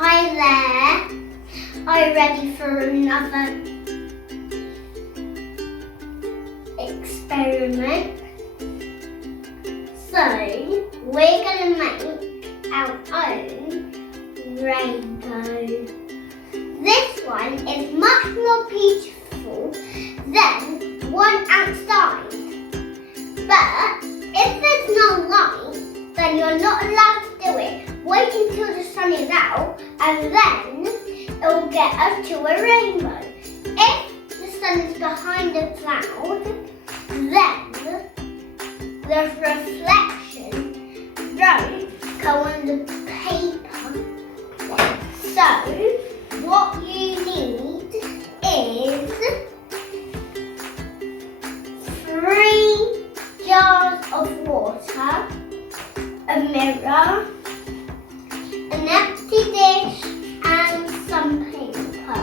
Hi there. Are you ready for another experiment? So, we're going to make our own rainbow. This one is much more beautiful than one outside. But if there's no light, then you're not allowed to do it. Wait until the sun is out and then it will get us to a rainbow. If the sun is behind the cloud, then the reflection won't go on the paper. So, what you need is 3 jars of water, a mirror, an empty dish and some paper.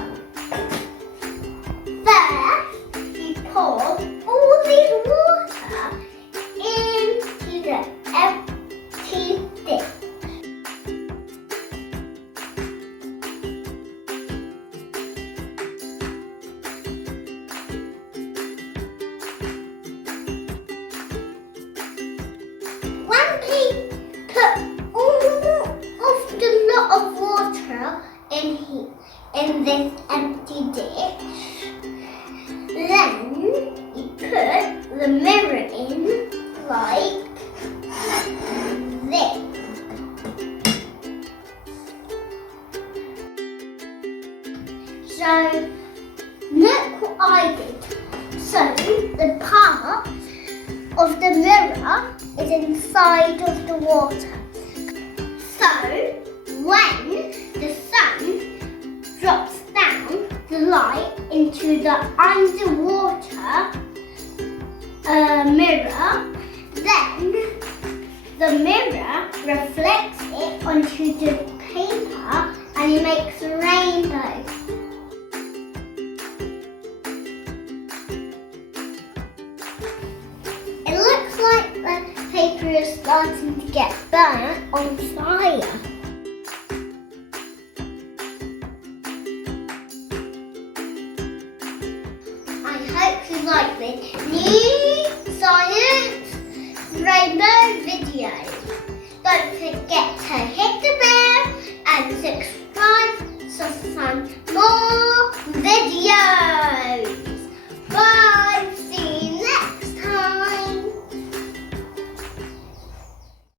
First, you pour all this water into the empty dish. Once you put all of the lot of water in this empty dish, then you put the mirror in like this. So look what I did. So the part of the mirror is inside of the water. So when the sun drops down the light into the underwater mirror, then the mirror reflects it onto the paper and it makes a rainbow. It looks like the paper is starting to get burnt on fire. I hope you like this new science rainbow video. Don't forget